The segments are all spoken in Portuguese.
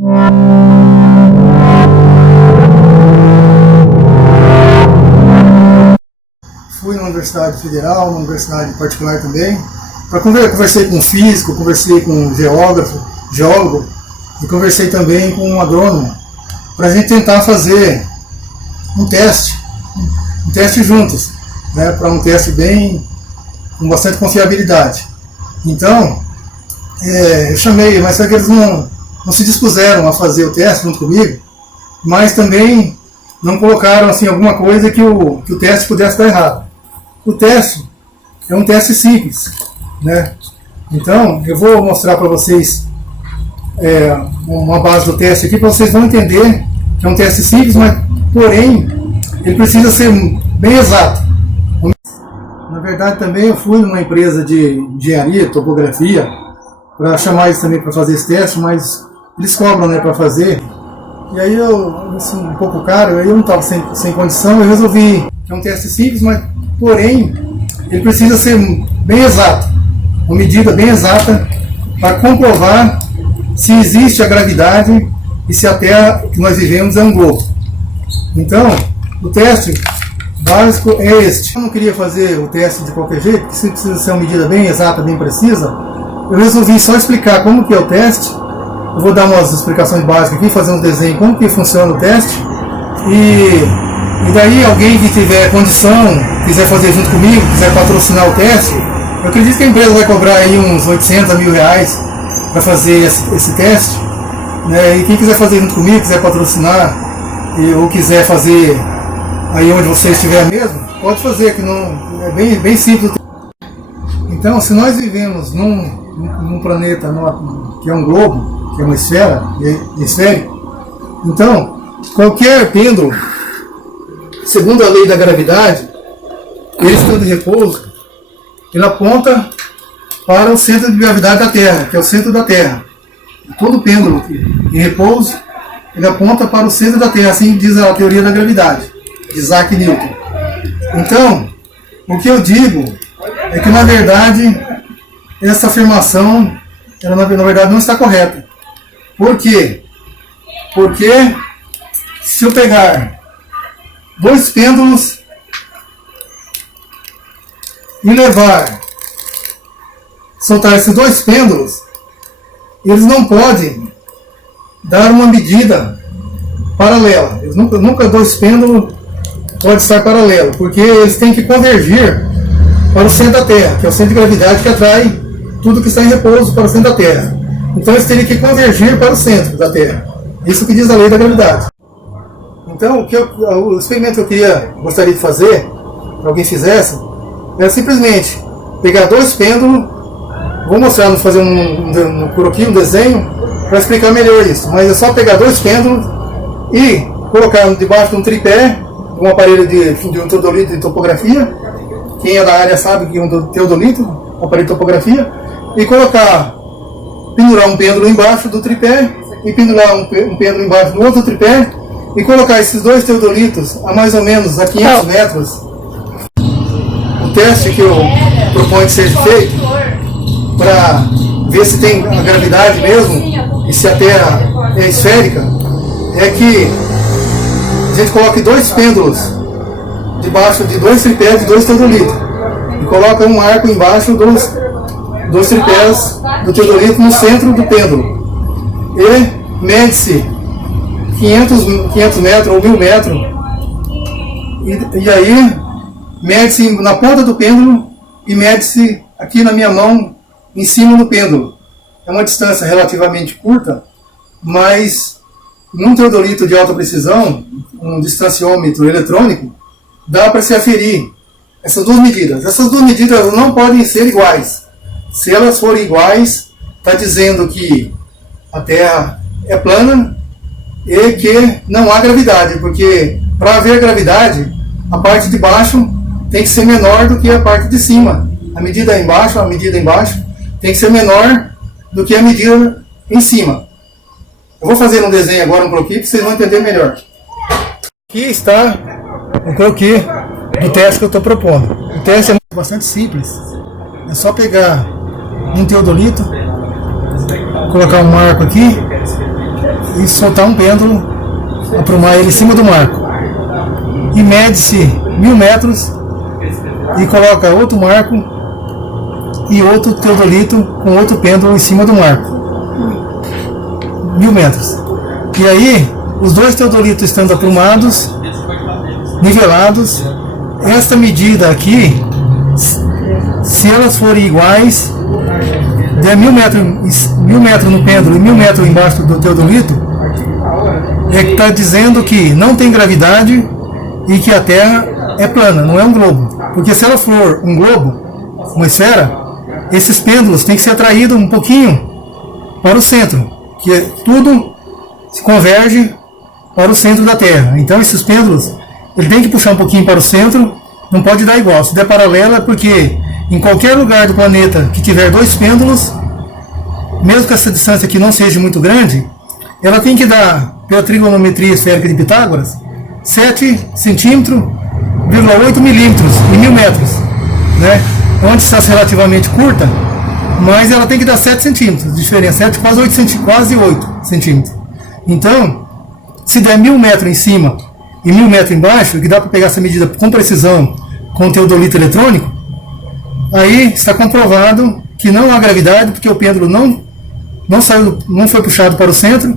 Fui na Universidade Federal, na Universidade Particular também. Conversei com físico, conversei com geólogo e conversei também com um agrônomo para a gente tentar fazer um teste juntos, né, para um teste com bastante confiabilidade. Então, eu chamei, mas só que eles não se dispuseram a fazer o teste junto comigo, mas também não colocaram assim, alguma coisa que o teste pudesse dar errado. O teste é um teste simples, né? Então, eu vou mostrar para vocês uma base do teste aqui, para vocês vão entender que é um teste simples, mas, porém, ele precisa ser bem exato. Na verdade, também eu fui numa empresa de engenharia, topografia, para chamar eles também para fazer esse teste, mas eles cobram, né, para fazer. E aí eu, assim, um pouco caro, aí eu não estava sem condição, eu resolvi que é um teste simples, mas, porém, ele precisa ser bem exato, uma medida bem exata para comprovar se existe a gravidade e se a Terra que nós vivemos é um globo. Então, o teste básico é este. Eu não queria fazer o teste de qualquer jeito, porque se precisa ser uma medida bem exata, bem precisa, eu resolvi só explicar como que é o teste. Eu vou dar umas explicações básicas aqui, fazer um desenho como que funciona o teste. E daí alguém que tiver condição, quiser fazer junto comigo, quiser patrocinar o teste, eu acredito que a empresa vai cobrar aí uns 800 a R$1.000 para fazer esse teste. Né? E quem quiser fazer junto comigo, quiser patrocinar, ou quiser fazer aí onde você estiver mesmo, pode fazer, que não, é bem simples. Então, se nós vivemos num planeta que é um globo, que é uma esfera, esférico, então, qualquer pêndulo, segundo a lei da gravidade, ele estando em repouso, ele aponta para o centro de gravidade da Terra, que é o centro da Terra. Todo pêndulo em repouso, ele aponta para o centro da Terra, assim diz a teoria da gravidade, de Isaac Newton. Então, o que eu digo é que, na verdade, essa afirmação, ela, na verdade, não está correta. Por quê? Porque se eu pegar dois pêndulos e soltar esses dois pêndulos, eles não podem dar uma medida paralela. Eles nunca dois pêndulos podem estar paralelos, porque eles têm que convergir para o centro da Terra, que é o centro de gravidade que atrai tudo que está em repouso para o centro da Terra. Então eles teriam que convergir para o centro da Terra. Isso que diz a lei da gravidade. Então, o experimento que eu gostaria de fazer, que alguém fizesse, era simplesmente pegar dois pêndulos. Vou mostrar, fazer por aqui um desenho para explicar melhor isso. Mas é só pegar dois pêndulos e colocar debaixo de um tripé, um aparelho de um teodolito de topografia. Quem é da área sabe que é um teodolito, um aparelho de topografia. E pendurar um pêndulo embaixo do tripé e pendurar um pêndulo embaixo do outro tripé e colocar esses dois teodolitos a mais ou menos a 500 metros. O teste que eu proponho que seja feito para ver se tem a gravidade mesmo e se a Terra é esférica, é que a gente coloque dois pêndulos debaixo de dois tripés de dois teodolitos e coloca um arco embaixo dos tripés do teodolito no centro do pêndulo e mede-se 500 metros ou 1000 metros e aí mede-se na ponta do pêndulo e mede-se aqui na minha mão em cima do pêndulo. É uma distância relativamente curta, mas num teodolito de alta precisão, um distanciômetro eletrônico, dá para se aferir essas duas medidas. Essas duas medidas não podem ser iguais. Se elas forem iguais, está dizendo que a Terra é plana e que não há gravidade, porque para haver gravidade, a parte de baixo tem que ser menor do que a parte de cima. A medida embaixo tem que ser menor do que a medida em cima. Eu vou fazer um desenho agora, um croquis, que vocês vão entender melhor. Aqui está o croquis do teste que eu estou propondo. O teste é bastante simples. É só pegar um teodolito, colocar um marco aqui e soltar um pêndulo, aprumar ele em cima do marco. E mede-se 1000 metros e coloca outro marco e outro teodolito com outro pêndulo em cima do marco. 1000 metros. E aí, os dois teodolitos estando aprumados, nivelados, esta medida aqui, se elas forem iguais, der 1000 metros no pêndulo e 1000 metros embaixo do teodolito, é que está dizendo que não tem gravidade e que a Terra é plana, não é um globo. Porque se ela for um globo, uma esfera, esses pêndulos têm que ser atraídos um pouquinho para o centro, que tudo se converge para o centro da Terra. Então esses pêndulos, ele tem que puxar um pouquinho para o centro, não pode dar igual. Se der paralela é porque em qualquer lugar do planeta que tiver dois pêndulos, mesmo que essa distância aqui não seja muito grande, ela tem que dar, pela trigonometria esférica de Pitágoras, 7 centímetros, 8 milímetros em 1000 metros, né? É uma distância relativamente curta, mas ela tem que dar 7 centímetros de diferença, 7, quase 8 centímetros. Então, se der 1000 metros em cima e 1000 metros embaixo, que dá para pegar essa medida com precisão com o teodolito eletrônico, aí está comprovado que não há gravidade, porque o pêndulo não foi puxado para o centro,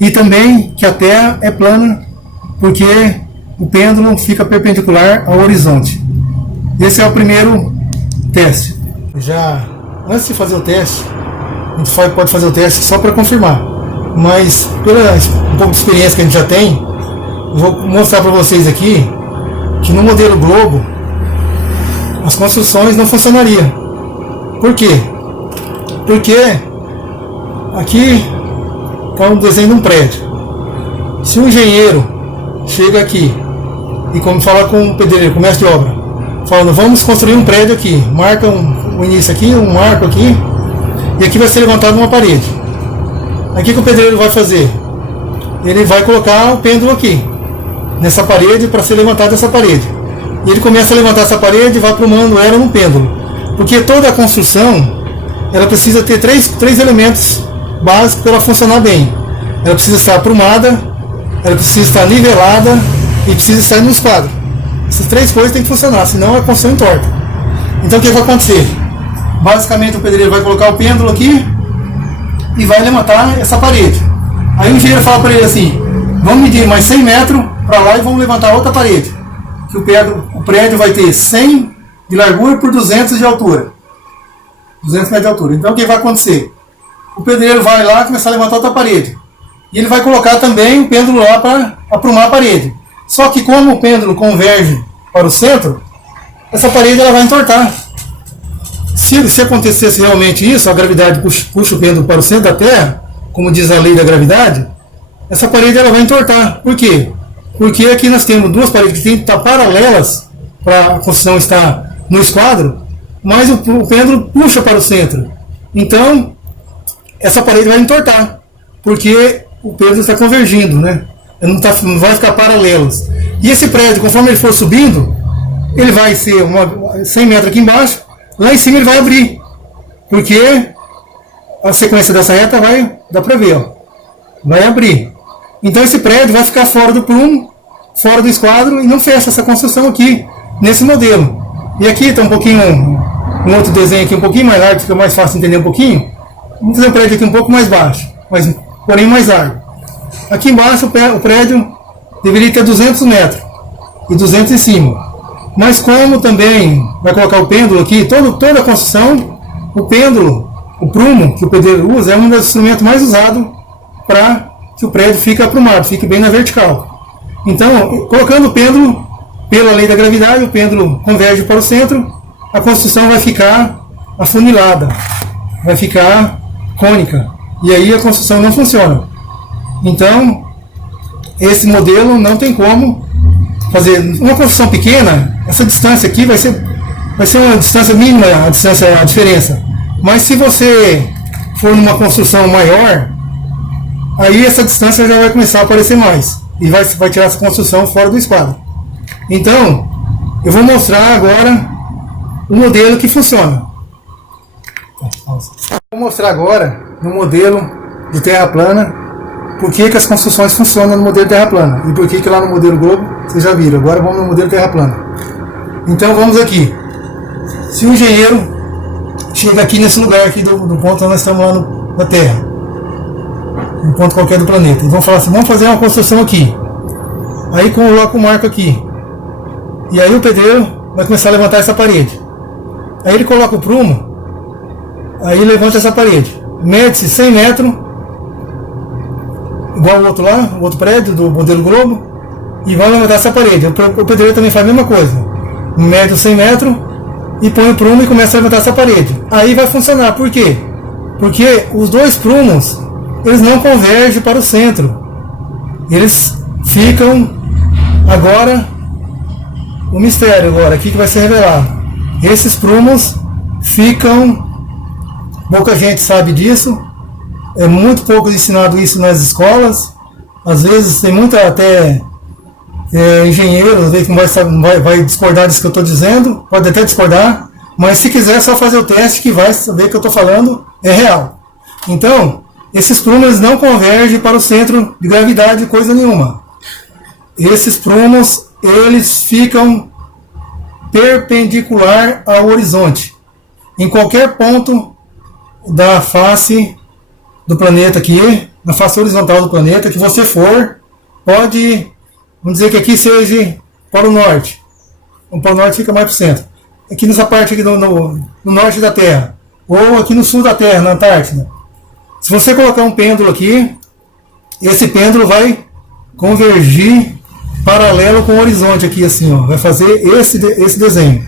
e também que a Terra é plana, porque o pêndulo fica perpendicular ao horizonte. Esse é o primeiro teste. Já antes de fazer o teste, a gente pode fazer o teste só para confirmar, mas pela um pouco de experiência que a gente já tem, eu vou mostrar para vocês aqui que no modelo globo as construções não funcionariam. Por quê? Porque aqui está um desenho de um prédio. Se o engenheiro chega aqui e como fala com o pedreiro, com o mestre de obra, falando, vamos construir um prédio aqui, marca um início aqui, um marco aqui, e aqui vai ser levantado uma parede. Aqui que o pedreiro vai fazer? Ele vai colocar o pêndulo aqui, nessa parede, para ser levantada essa parede. E ele começa a levantar essa parede e vai aprumando ela no pêndulo. Porque toda a construção, ela precisa ter três elementos básicos para ela funcionar bem. Ela precisa estar aprumada, ela precisa estar nivelada e precisa estar no esquadro. Essas três coisas têm que funcionar, senão a construção entorta. Então o que vai acontecer? Basicamente o pedreiro vai colocar o pêndulo aqui e vai levantar essa parede. Aí o engenheiro fala para ele assim, vamos medir mais 100 metros para lá e vamos levantar outra parede. Que o prédio vai ter 100 de largura por 200 de altura. 200 metros de altura. Então o que vai acontecer? O pedreiro vai lá começar a levantar outra parede. E ele vai colocar também o pêndulo lá para aprumar a parede. Só que como o pêndulo converge para o centro, essa parede ela vai entortar. Se acontecesse realmente isso, a gravidade puxa o pêndulo para o centro da Terra, como diz a lei da gravidade, essa parede ela vai entortar. Por quê? Porque aqui nós temos duas paredes que têm que estar paralelas para a construção estar no esquadro, mas o pêndulo puxa para o centro. Então, essa parede vai entortar, porque o pêndulo está convergindo, né? Não vai ficar paralelos. E esse prédio, conforme ele for subindo, ele vai ser 100 metros aqui embaixo, lá em cima ele vai abrir, porque a sequência dessa reta dá para ver, ó, vai abrir. Então esse prédio vai ficar fora do prumo, fora do esquadro, e não fecha essa construção aqui, nesse modelo. E aqui está um pouquinho, um outro desenho aqui um pouquinho mais largo, fica mais fácil de entender um pouquinho. Vamos fazer um prédio aqui um pouco mais baixo, mas porém mais largo. Aqui embaixo o prédio deveria ter 200 metros, e 200 em cima. Mas como também vai colocar o pêndulo aqui, toda a construção, o pêndulo, o prumo que o pedreiro usa, é um dos instrumentos mais usados para que o prédio fique aprumado, fique bem na vertical. Então, colocando o pêndulo, pela lei da gravidade, o pêndulo converge para o centro, a construção vai ficar afunilada, vai ficar cônica, e aí a construção não funciona. Então, esse modelo não tem como fazer uma construção pequena. Essa distância aqui vai ser uma distância mínima, a diferença. Mas se você for numa construção maior, aí essa distância já vai começar a aparecer mais. E vai tirar essa construção fora do esquadro. Então, eu vou mostrar agora o modelo que funciona. Vou mostrar agora no modelo de terra plana por que as construções funcionam no modelo terra plana e por que lá no modelo globo, vocês já viram. Agora vamos no modelo terra plana. Então vamos aqui. Se o engenheiro chega aqui nesse lugar aqui do ponto onde nós estamos lá na Terra, um ponto qualquer do planeta, e vamos falar assim, vamos fazer uma construção aqui. Aí coloca o marco aqui. E aí o pedreiro vai começar a levantar essa parede. Aí ele coloca o prumo, aí levanta essa parede. Mede-se 100 metros, igual o outro lá, o outro prédio do modelo globo, e vai levantar essa parede. O pedreiro também faz a mesma coisa. Mede os 100 metros e põe o prumo e começa a levantar essa parede. Aí vai funcionar. Por quê? Porque os dois prumos, eles não convergem para o centro. Eles ficam agora, o mistério agora, aqui que vai ser revelado. Esses prumos ficam, pouca gente sabe disso, é muito pouco ensinado isso nas escolas. Às vezes tem muita até engenheiro, às vezes que vai discordar disso que eu estou dizendo, pode até discordar, mas se quiser é só fazer o teste que vai saber que eu estou falando é real. Então, esses prumos não convergem para o centro de gravidade coisa nenhuma. Esses prumos, eles ficam perpendicular ao horizonte. Em qualquer ponto da face do planeta aqui, na face horizontal do planeta, que você for, pode, vamos dizer que aqui seja para o norte. O Polo Norte fica mais para o centro. Aqui nessa parte aqui no norte da Terra. Ou aqui no sul da Terra, na Antártida. Se você colocar um pêndulo aqui, esse pêndulo vai convergir paralelo com o horizonte aqui, assim, ó. Vai fazer esse desenho.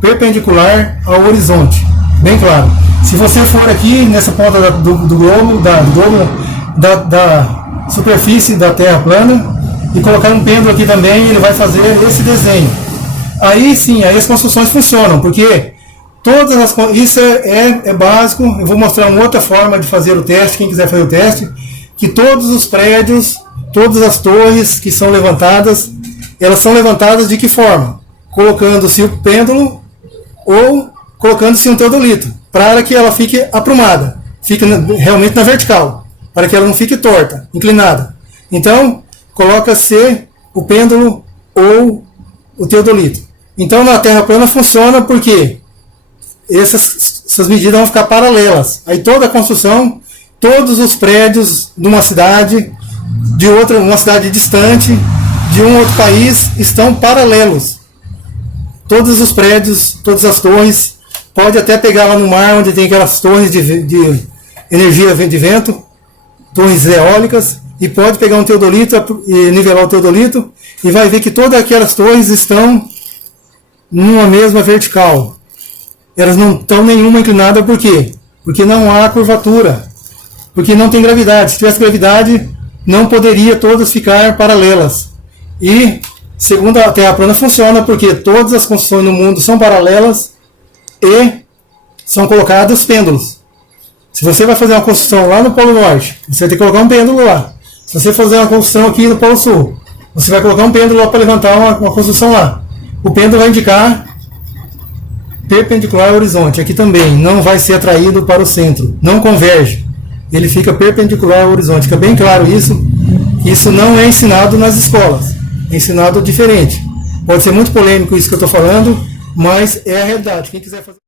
Perpendicular ao horizonte. Bem claro. Se você for aqui nessa ponta do globo, da superfície da Terra plana, e colocar um pêndulo aqui também, ele vai fazer esse desenho. Aí sim, aí as construções funcionam, porque isso é básico. Eu vou mostrar uma outra forma de fazer o teste, quem quiser fazer o teste, que todos os prédios, todas as torres que são levantadas, elas são levantadas de que forma? Colocando-se o pêndulo ou colocando-se um teodolito, para que ela fique aprumada, fique realmente na vertical, para que ela não fique torta, inclinada. Então, coloca-se o pêndulo ou o teodolito. Então, na Terra plana funciona porque essas medidas vão ficar paralelas. Aí toda a construção, todos os prédios de uma cidade, uma cidade distante, de um outro país, estão paralelos. Todos os prédios, todas as torres, pode até pegar lá no mar, onde tem aquelas torres de energia de vento, torres eólicas, e pode pegar um teodolito e nivelar o teodolito, e vai ver que todas aquelas torres estão numa mesma vertical. Elas não estão nenhuma inclinada, por quê? Porque não há curvatura, porque não tem gravidade. Se tivesse gravidade, não poderia todas ficar paralelas. E, segundo a Terra plana, funciona porque todas as construções no mundo são paralelas e são colocados pêndulos. Se você vai fazer uma construção lá no Polo Norte, você vai ter que colocar um pêndulo lá. Se você fazer uma construção aqui no Polo Sul, você vai colocar um pêndulo lá para levantar uma construção lá. O pêndulo vai indicar perpendicular ao horizonte. Aqui também não vai ser atraído para o centro, não converge. Ele fica perpendicular ao horizonte. Fica bem claro isso. Isso não é ensinado nas escolas. É ensinado diferente. Pode ser muito polêmico isso que eu estou falando, mas é a realidade. Quem quiser fazer